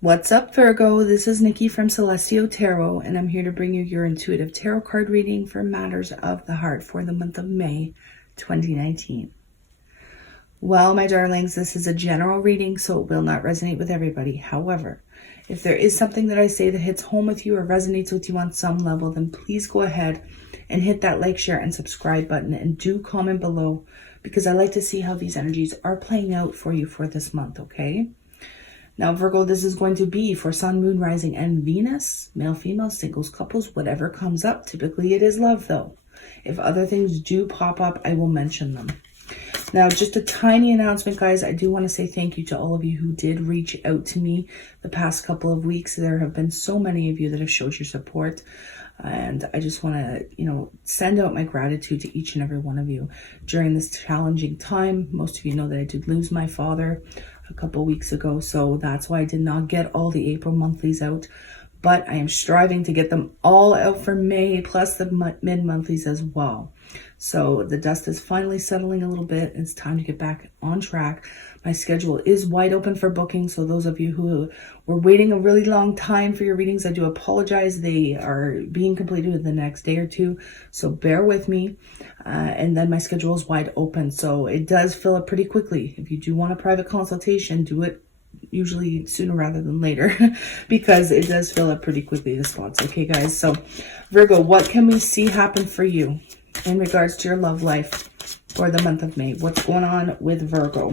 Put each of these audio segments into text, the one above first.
What's up, Virgo? This is Nikki from Celestial Tarot, and I'm here to bring you your intuitive tarot card reading for matters of the heart for the month of May 2019. Well, my darlings, this is a general reading, so it will not resonate with everybody. However, if there is something that I say that hits home with you or resonates with you on some level, then please go ahead and hit that like, share, and subscribe button, and do comment below, because I like to see how these energies are playing out for you for this month, okay? Now, Virgo, this is going to be for Sun, Moon, Rising, and Venus, male, female, singles, couples, whatever comes up. Typically, it is love, though. If other things do pop up, I will mention them. Now, just a tiny announcement, guys. I do want to say thank you to all of you who did reach out to me the past couple of weeks. There have been so many of you that have showed your support. And I just want to, send out my gratitude to each and every one of you during this challenging time. Most of you know that I did lose my father a couple weeks ago, so that's why I did not get all the April monthlies out, but I am striving to get them all out for May, plus the mid-monthlies as well. So the dust is finally settling a little bit. It's time to get back on track. My schedule is wide open for booking, so those of you who were waiting a really long time for your readings, I do apologize. They are being completed in the next day or two, so bear with me. And then my schedule is wide open, so it does fill up pretty quickly. If you do want a private consultation, do it usually sooner rather than later because it does fill up pretty quickly, the spots. Okay, guys, so Virgo, what can we see happen for you in regards to your love life for the month of May? What's going on with Virgo?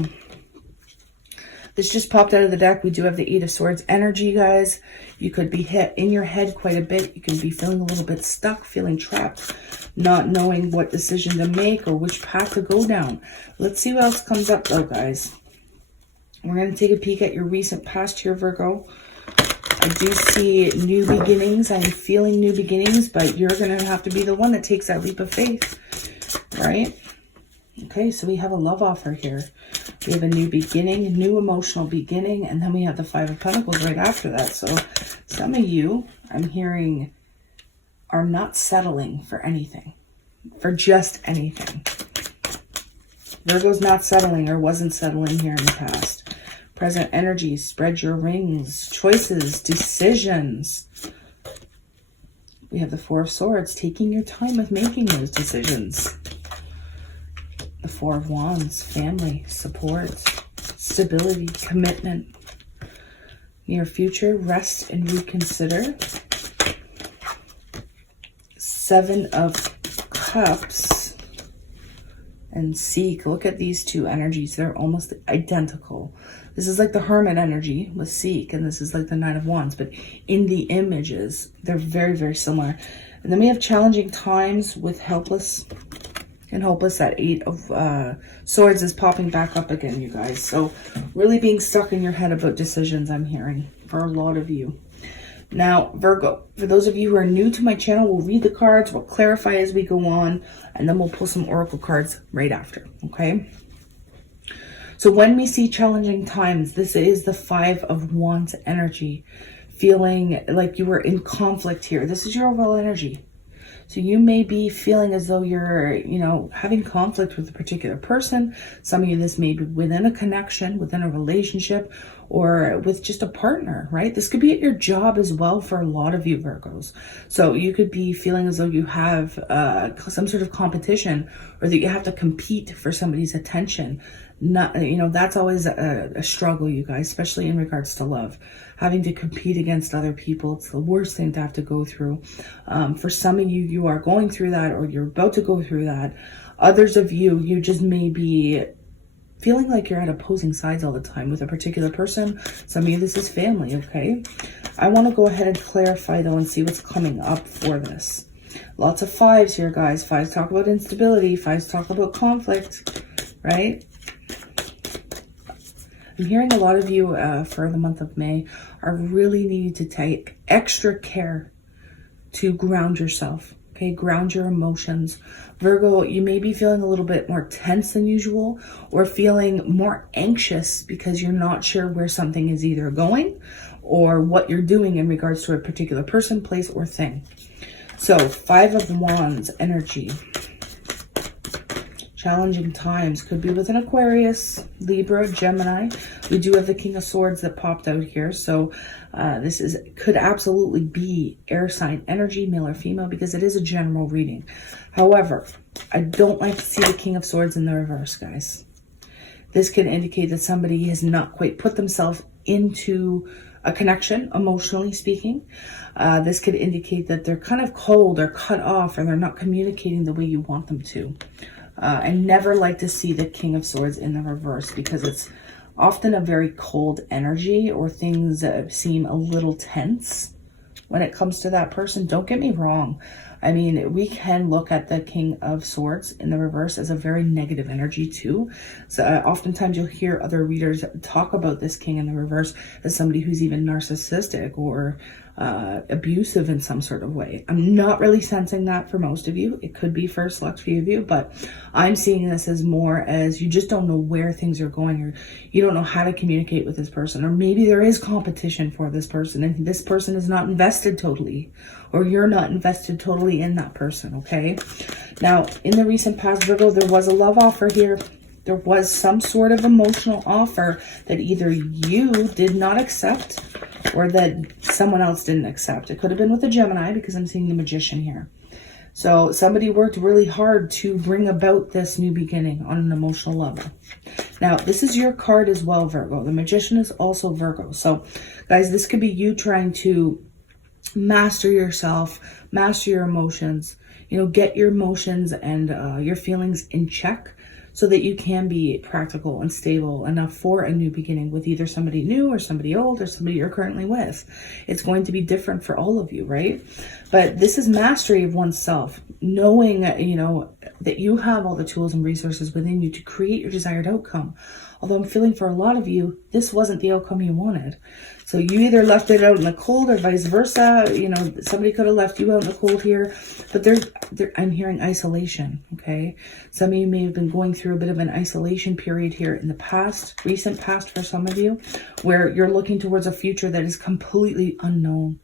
This just popped out of the deck. We do have the Eight of Swords energy, guys. You could be hit in your head quite a bit. You can be feeling a little bit stuck, feeling trapped, not knowing what decision to make or which path to go down. Let's see what else comes up, though, guys. We're going to take a peek at your recent past here, Virgo. I do see new beginnings. I'm feeling new beginnings, but you're going to have to be the one that takes that leap of faith, right? Okay, so we have a love offer here. We have a new beginning, a new emotional beginning, and then we have the Five of Pentacles right after that. So some of you, I'm hearing, are not settling for anything, for just anything. Virgo's not settling or wasn't settling here in the past. Present energy, spread your wings, choices, decisions. We have the Four of Swords, taking your time with making those decisions. The Four of Wands, family, support, stability, commitment. Near future, rest and reconsider. Seven of Cups and Seek. Look at these two energies. They're almost identical. This is like the Hermit energy with Seek, and this is like the Nine of Wands, but in the images, they're very, very similar. And then we have challenging times with Helpless and Hopeless. That Eight of Swords is popping back up again, you guys. So really being stuck in your head about decisions, I'm hearing, for a lot of you. Now, Virgo, for those of you who are new to my channel, we'll read the cards, we'll clarify as we go on, and then we'll pull some oracle cards right after, okay? So when we see challenging times, this is the Five of Wands energy, feeling like you were in conflict here. This is your overall energy. So you may be feeling as though you're, having conflict with a particular person. Some of you, this may be within a connection, within a relationship, or with just a partner, right? This could be at your job as well for a lot of you Virgos. So you could be feeling as though you have some sort of competition, or that you have to compete for somebody's attention. That's always a struggle, you guys, especially in regards to love. Having to compete against other people, it's the worst thing to have to go through. For some of you, you are going through that, or you're about to go through that. Others of you, you just may be feeling like you're at opposing sides all the time with a particular person. Some of you, this is family, okay? I want to go ahead and clarify, though, and see what's coming up for this. Lots of fives here, guys. Fives talk about instability. Fives talk about conflict, right? I'm hearing a lot of you for the month of May are really needing to take extra care to ground yourself, okay? Ground your emotions. Virgo, you may be feeling a little bit more tense than usual, or feeling more anxious because you're not sure where something is either going or what you're doing in regards to a particular person, place, or thing. So, Five of Wands energy. challenging times. Could be with an Aquarius, Libra, Gemini. We do have the King of Swords that popped out here. So this could absolutely be air sign energy, male or female, because it is a general reading. However, I don't like to see the King of Swords in the reverse, guys. This can indicate that somebody has not quite put themselves into a connection, emotionally speaking. This could indicate that they're kind of cold or cut off, or they're not communicating the way you want them to. I never like to see the King of Swords in the reverse, because it's often a very cold energy, or things that seem a little tense when it comes to that person. Don't get me wrong. I mean, we can look at the King of Swords in the reverse as a very negative energy too. So oftentimes you'll hear other readers talk about this King in the reverse as somebody who's even narcissistic or abusive in some sort of way. I'm not really sensing that for most of you. It could be for a select few of you, but I'm seeing this as more as you just don't know where things are going, or you don't know how to communicate with this person, or maybe there is competition for this person and this person is not invested totally, or you're not invested totally in that person, okay? Now, in the recent past, Virgo, there was a love offer here. There was some sort of emotional offer that either you did not accept or that someone else didn't accept. It could have been with a Gemini, because I'm seeing the Magician here. So somebody worked really hard to bring about this new beginning on an emotional level. Now, this is your card as well, Virgo. The Magician is also Virgo. So, guys, this could be you trying to master yourself, master your emotions, you know, get your emotions and your feelings in check, so that you can be practical and stable enough for a new beginning with either somebody new or somebody old or somebody you're currently with. It's going to be different for all of you, right? But this is mastery of oneself, knowing, you know, that you have all the tools and resources within you to create your desired outcome. Although I'm feeling for a lot of you, this wasn't the outcome you wanted. So you either left it out in the cold or vice versa. You know, somebody could have left you out in the cold here. But I'm hearing isolation, okay? Some of you may have been going through a bit of an isolation period here in the past, recent past for some of you, where you're looking towards a future that is completely unknown.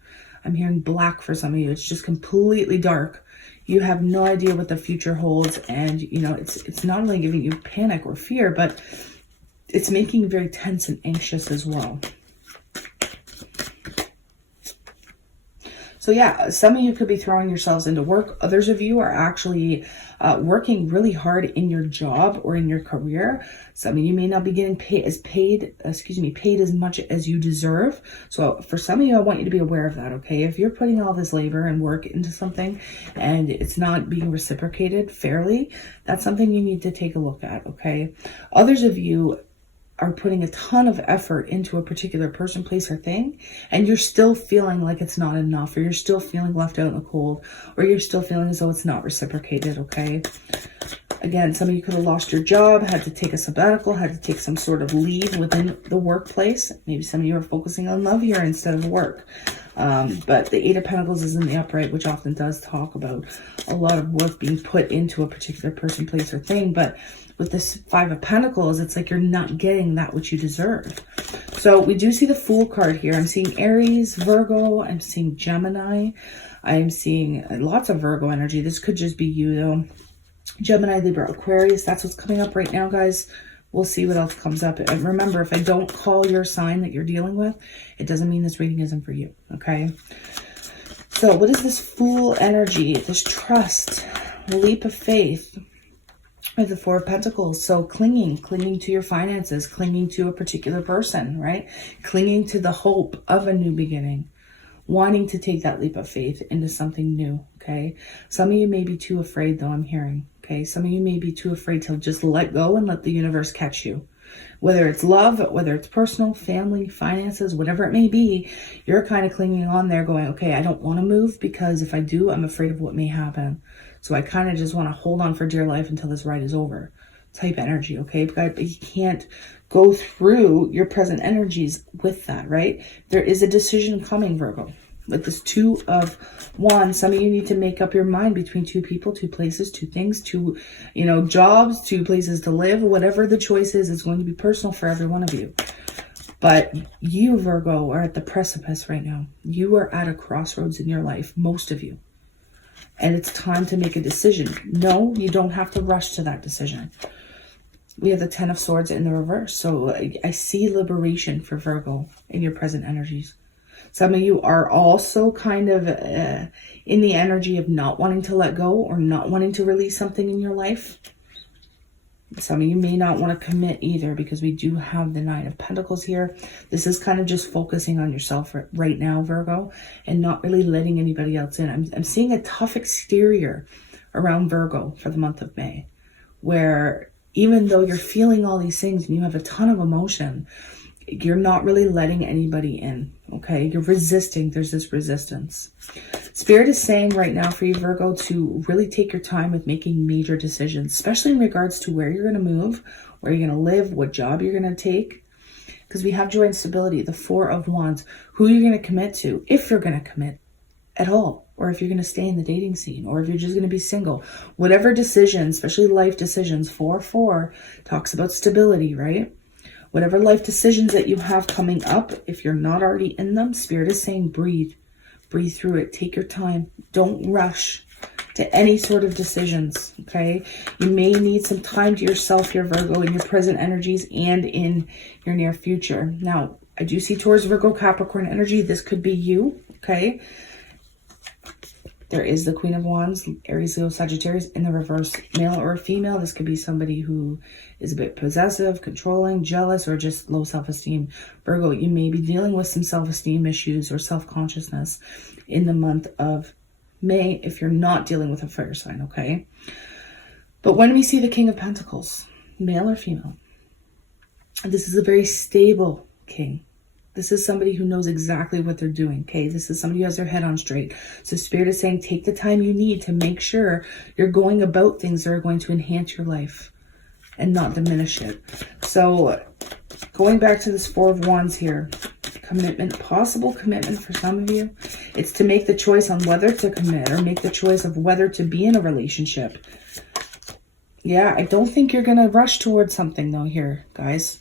I'm hearing black for some of you. It's just completely dark. You have no idea what the future holds. And, you know, it's not only giving you panic or fear, but it's making you very tense and anxious as well. So yeah, some of you could be throwing yourselves into work. Others of you are actually working really hard in your job or in your career. Some of you may not be getting paid as much as you deserve. So for some of you, I want you to be aware of that, okay? If you're putting all this labor and work into something and it's not being reciprocated fairly, that's something you need to take a look at, okay? Others of you are putting a ton of effort into a particular person, place, or thing, and you're still feeling like it's not enough, or you're still feeling left out in the cold, or you're still feeling as though it's not reciprocated, okay? Again, some of you could have lost your job, had to take a sabbatical, had to take some sort of leave within the workplace. Maybe some of you are focusing on love here instead of work. But the Eight of Pentacles is in the upright, which often does talk about a lot of work being put into a particular person, place, or thing. But with this Five of Pentacles, it's like you're not getting that which you deserve. So we do see the Fool card here. I'm seeing Aries, Virgo. I'm seeing Gemini. I'm seeing lots of Virgo energy. This could just be you, though. Gemini, Libra, Aquarius. That's what's coming up right now, guys. We'll see what else comes up. And remember, if I don't call your sign that you're dealing with, it doesn't mean this reading isn't for you, okay? So what is this Fool energy? This trust, leap of faith with the Four of Pentacles. So clinging to your finances, clinging to a particular person, right? Clinging to the hope of a new beginning, wanting to take that leap of faith into something new, okay? Some of you may be too afraid, though, I'm hearing, okay? Some of you may be too afraid to just let go and let the universe catch you. Whether it's love, whether it's personal, family, finances, whatever it may be, you're kind of clinging on there going, okay, I don't want to move because if I do, I'm afraid of what may happen. So I kind of just want to hold on for dear life until this ride is over type energy, okay? But you can't go through your present energies with that, right? There is a decision coming, Virgo. With this Two of Wands, some of you need to make up your mind between two people, two places, two things, two, jobs, two places to live. Whatever the choice is, it's going to be personal for every one of you. But you, Virgo, are at the precipice right now. You are at a crossroads in your life, most of you. And it's time to make a decision. No, you don't have to rush to that decision. We have the 10 of Swords in the reverse. So I see liberation for Virgo in your present energies. Some of you are also kind of in the energy of not wanting to let go or not wanting to release something in your life. Some of you may not want to commit either, because we do have the 9 of Pentacles here. This is kind of just focusing on yourself right now, Virgo, and not really letting anybody else in. I'm seeing a tough exterior around Virgo for the month of May, where even though you're feeling all these things and you have a ton of emotion, you're not really letting anybody in, okay? You're resisting. There's this resistance. Spirit is saying right now for you, Virgo, to really take your time with making major decisions, especially in regards to where you're going to move, where you're going to live, what job you're going to take. Because we have joy and stability, the 4 of Wands, who you're going to commit to, if you're going to commit at all, or if you're going to stay in the dating scene, or if you're just going to be single. Whatever decision, especially life decisions, 4-4 talks about stability, right? Whatever life decisions that you have coming up, if you're not already in them, Spirit is saying breathe. Breathe through it. Take your time. Don't rush to any sort of decisions, okay? You may need some time to yourself here, Virgo, in your present energies and in your near future. Now, I do see Taurus, Virgo, Capricorn energy. This could be you, okay? There is the Queen of Wands, Aries, Leo, Sagittarius in the reverse, male or female. This could be somebody who is a bit possessive, controlling, jealous, or just low self-esteem. Virgo, you may be dealing with some self-esteem issues or self-consciousness in the month of May if you're not dealing with a fire sign, okay? But when we see the King of Pentacles, male or female, this is a very stable king. This is somebody who knows exactly what they're doing, okay? This is somebody who has their head on straight. So Spirit is saying, take the time you need to make sure you're going about things that are going to enhance your life and not diminish it. So going back to this 4 of Wands here, commitment, possible commitment for some of you. It's to make the choice on whether to commit or make the choice of whether to be in a relationship. Yeah, I don't think you're going to rush towards something though here, guys.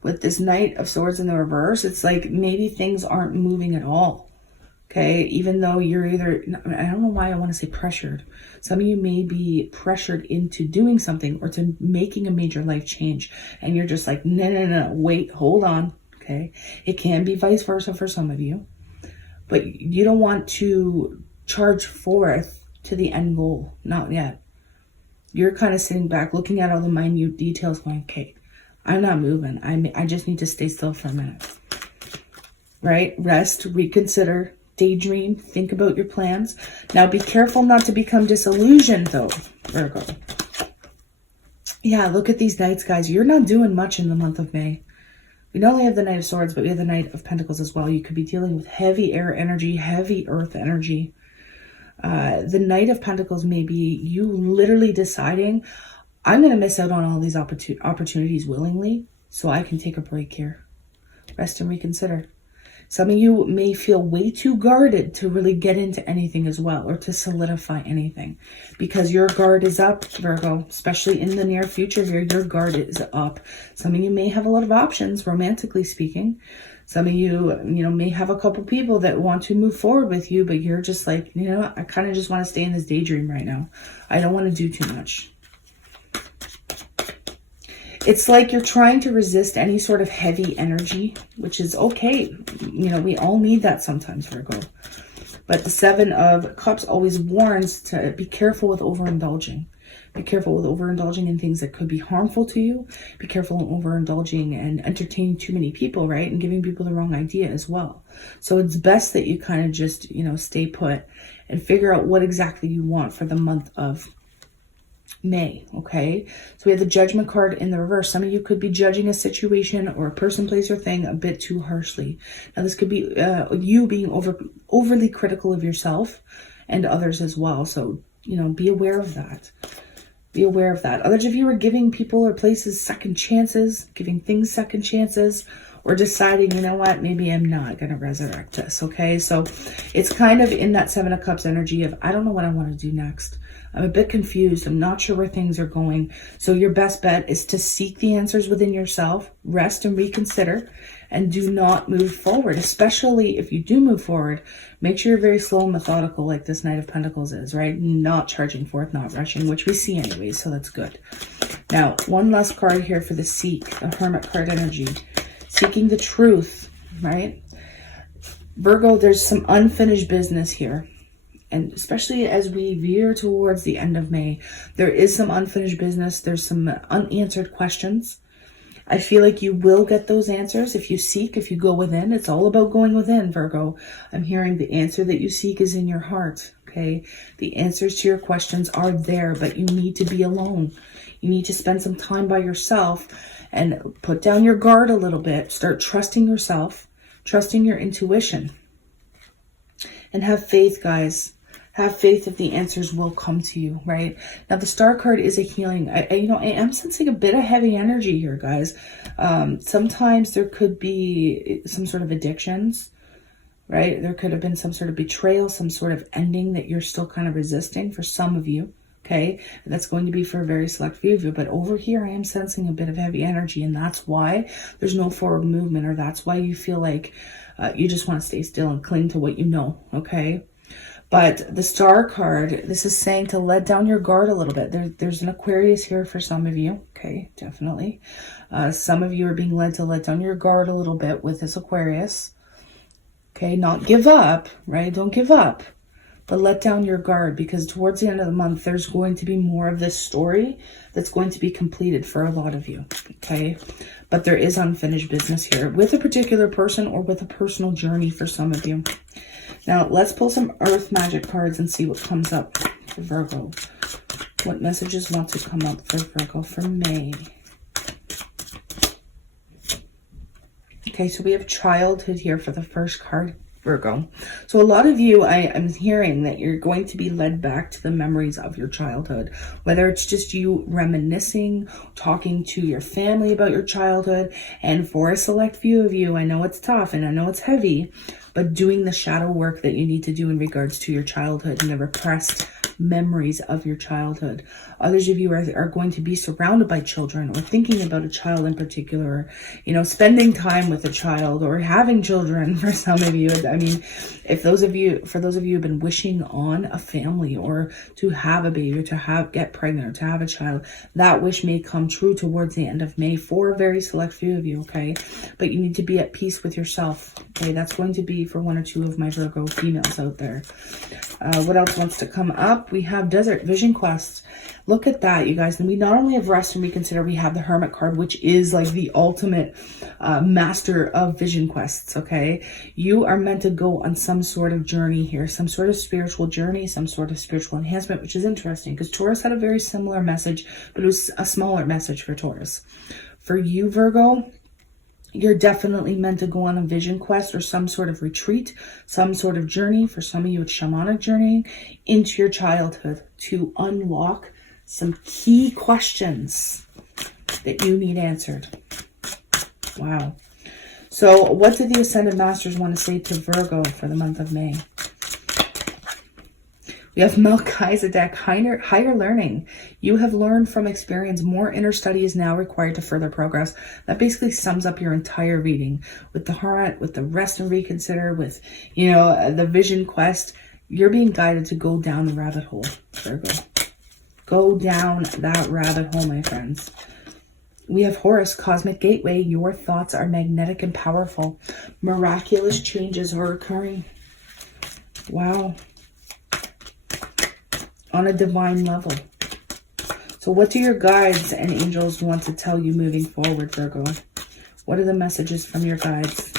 With this Knight of Swords in the reverse, it's like maybe things aren't moving at all, okay? Even though you're either, I don't know why I want to say pressured. Some of you may be pressured into doing something or to making a major life change. And you're just like, no, wait, hold on, okay? It can be vice versa for some of you. But you don't want to charge forth to the end goal, not yet. You're kind of sitting back, looking at all the minute details going, okay, I'm not moving. I just need to stay still for a minute. Right? Rest, reconsider, daydream, think about your plans. Now be careful not to become disillusioned though, Virgo. Yeah, look at these Knights, guys. You're not doing much in the month of May. We not only have the Knight of Swords, but we have the Knight of Pentacles as well. You could be dealing with heavy air energy, heavy earth energy. The Knight of Pentacles may be you literally deciding, I'm going to miss out on all these opportunities willingly so I can take a break here. Rest and reconsider. Some of you may feel way too guarded to really get into anything as well, or to solidify anything, because your guard is up, Virgo, especially in the near future here. Your guard is up. Some of you may have a lot of options, romantically speaking. Some of you, may have a couple people that want to move forward with you, but you're just like, I kind of just want to stay in this daydream right now. I don't want to do too much. It's like you're trying to resist any sort of heavy energy, which is okay. We all need that sometimes, Virgo. But the 7 of Cups always warns to be careful with overindulging. Be careful with overindulging in things that could be harmful to you. Be careful in overindulging and entertaining too many people, right? And giving people the wrong idea as well. So it's best that you kind of just, stay put and figure out what exactly you want for the month of May, okay? So we have the Judgment card in the reverse. Some of you could be judging a situation or a person, place, or thing a bit too harshly. Now this could be you being overly critical of yourself and others as well. So, be aware of that. Be aware of that. Others of you are giving people or places second chances, giving things second chances, or deciding, maybe I'm not going to resurrect this, okay? So it's kind of in that 7 of Cups energy of, I don't know what I want to do next. I'm a bit confused. I'm not sure where things are going. So your best bet is to seek the answers within yourself, rest and reconsider, and do not move forward. Especially if you do move forward, make sure you're very slow and methodical like this Knight of Pentacles is, right? Not charging forth, not rushing, which we see anyways, so that's good. Now, one last card here for the Seek, the Hermit card energy. Seeking the truth, right? Virgo, there's some unfinished business here. And especially as we veer towards the end of May, there is some unfinished business. There's some unanswered questions. I feel like you will get those answers if you seek, if you go within. It's all about going within, Virgo. I'm hearing the answer that you seek is in your heart, okay? The answers to your questions are there, but you need to be alone. You need to spend some time by yourself and put down your guard a little bit. Start trusting yourself, trusting your intuition. And have faith, guys. Have faith that the answers will come to you, right? Now, the Star card is a healing. I am sensing a bit of heavy energy here, guys. Sometimes there could be some sort of addictions, right? There could have been some sort of betrayal, some sort of ending that you're still kind of resisting for some of you, okay? And that's going to be for a very select few of you. But over here, I am sensing a bit of heavy energy, and that's why there's no forward movement, or that's why you feel like you just want to stay still and cling to what you know, okay? But the Star card, this is saying to let down your guard a little bit. There's an Aquarius here for some of you. Okay, definitely. Some of you are being led to let down your guard a little bit with this Aquarius. Okay, not give up, right? Don't give up. But let down your guard, because towards the end of the month, there's going to be more of this story that's going to be completed for a lot of you. Okay, but there is unfinished business here with a particular person or with a personal journey for some of you. Now, let's pull some Earth Magic cards and see what comes up for Virgo. What messages want to come up for Virgo for May? Okay, so we have childhood here for the first card, Virgo. So a lot of you, I'm hearing that you're going to be led back to the memories of your childhood, whether it's just you reminiscing, talking to your family about your childhood. And for a select few of you, I know it's tough and I know it's heavy, but doing the shadow work that you need to do in regards to your childhood and the repressed memories of your childhood. Others of you are going to be surrounded by children, or thinking about a child in particular, you know, spending time with a child, or having children for some of you. I mean, for those of you who've been wishing on a family, or to have a baby, or to get pregnant, or to have a child, that wish may come true towards the end of May for a very select few of you, okay? But you need to be at peace with yourself, okay? That's going to be for one or two of my Virgo females out there. What else wants to come up? We have Desert Vision Quests. Look at that, you guys. And we not only have Rest and Reconsider, we have the Hermit card, which is like the ultimate master of vision quests, okay? You are meant to go on some sort of journey here, some sort of spiritual journey, some sort of spiritual enhancement, which is interesting because Taurus had a very similar message, but it was a smaller message for Taurus. For you, Virgo, you're definitely meant to go on a vision quest or some sort of retreat, some sort of journey. For some of you, it's shamanic journeying into your childhood to unlock some key questions that you need answered. Wow. So what do the Ascended Masters want to say to Virgo for the month of May? We have Melchizedek, higher learning. You have learned from experience. More inner study is now required to further progress. That basically sums up your entire reading. With the Hermit, with the Rest and Reconsider, with, you know, the Vision Quest, you're being guided to go down the rabbit hole, Virgo. Go down that rabbit hole, my friends. We have Horus, Cosmic Gateway. Your thoughts are magnetic and powerful. Miraculous changes are occurring. Wow. On a divine level. So what do your guides and angels want to tell you moving forward, Virgo? What are the messages from your guides?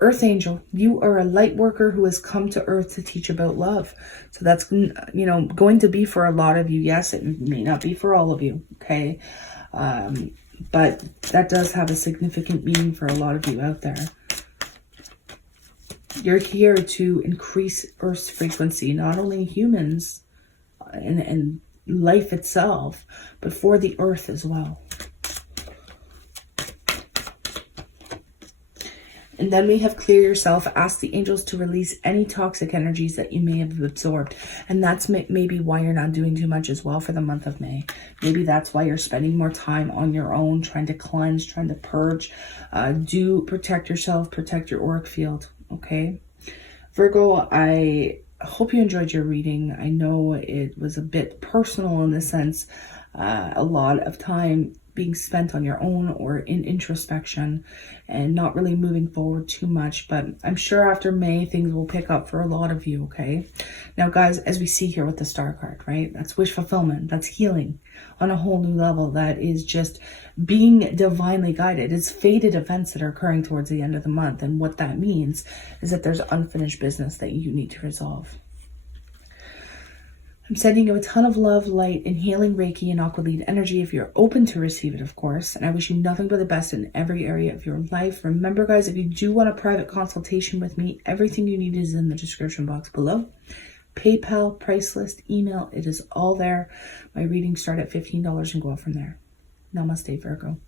Earth Angel, you are a light worker who has come to Earth to teach about love. So that's, you know, going to be for a lot of you. Yes, it may not be for all of you, okay? But that does have a significant meaning for a lot of you out there. You're here to increase Earth's frequency, not only humans and life itself, but for the Earth as well. And then we have clear yourself. Ask the angels to release any toxic energies that you may have absorbed. And that's maybe why you're not doing too much as well for the month of May. Maybe that's why you're spending more time on your own, trying to cleanse, trying to purge. Do protect yourself, protect your auric field, okay? Virgo, I hope you enjoyed your reading. I know it was a bit personal in the sense, a lot of time being spent on your own or in introspection and not really moving forward too much. But I'm sure after May, things will pick up for a lot of you, okay? Now, guys, as we see here with the Star card, right? That's wish fulfillment. That's healing on a whole new level. That is just being divinely guided. It's fated events that are occurring towards the end of the month. And what that means is that there's unfinished business that you need to resolve. I'm sending you a ton of love, light, and healing Reiki and aqua lead energy if you're open to receive it, of course. And I wish you nothing but the best in every area of your life. Remember, guys, if you do want a private consultation with me, everything you need is in the description box below. PayPal, price list, email, it is all there. My readings start at $15 and go up from there. Namaste, Virgo.